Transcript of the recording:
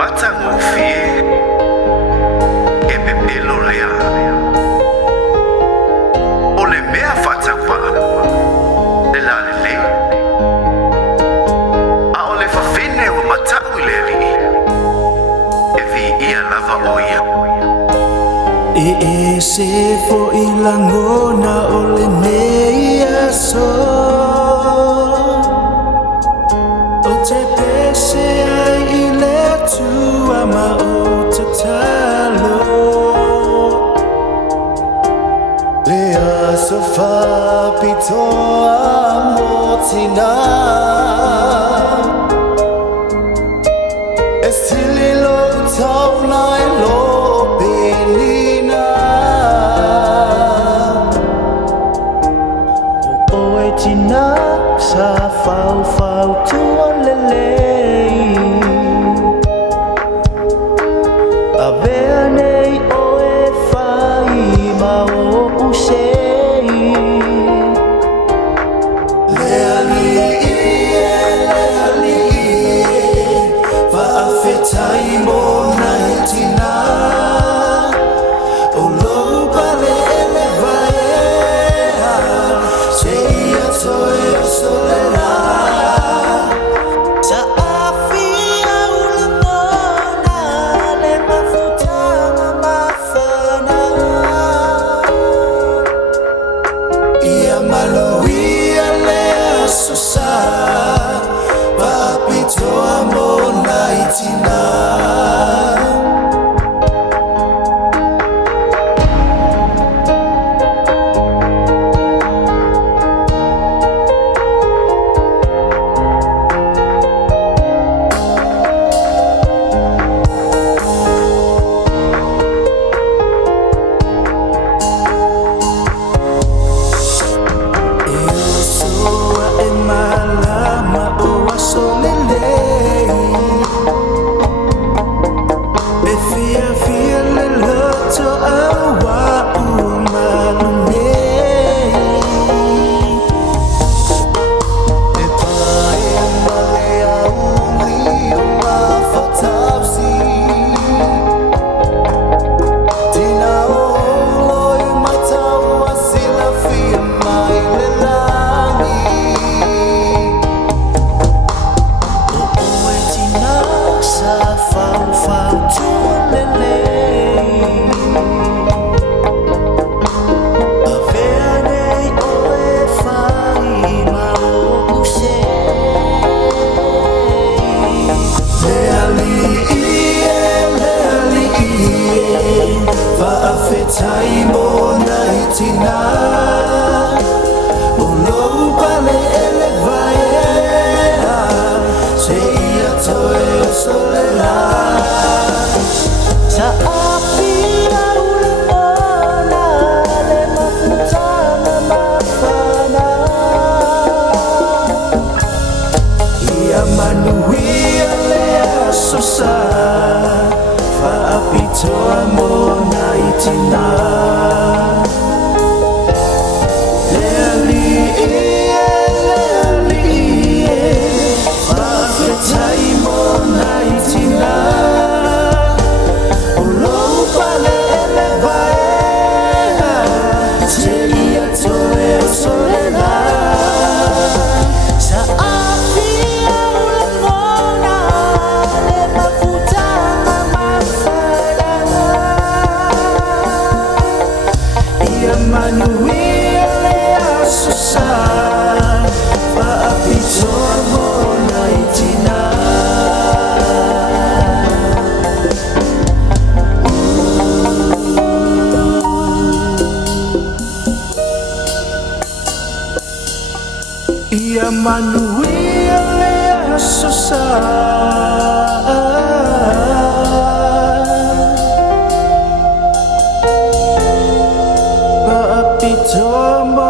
Matango fie Ebebelo lea Ole mea fatakwa Lelalele A ole fafine wa matau ileri Evi ia lava oia E se fo ilangona ole neia so O te pese ai ile tua ma o te talo Lea so fa pitoa mo tina E sili lo tau nai lo pelina O e tina sa fau fau tua lelei A vea nei o e fai ma o usei Lea li e va afetai mo nai tina O lou pale ele vaea Se ia toe o solera Sa afia ula mona Le mafutanga mafana Ia maluia lea susa Va apitoa mo nai tina Tai mo nai tina O lou pale ele vaea Se ia toe o solera Sa apira ula mona Le mafutanga mafana Ia manuia lea susa Fa apitoa mo nai tina Manuia lea susa Fa apitoa mo nai tina Ia manuia lea susa Pitoa mo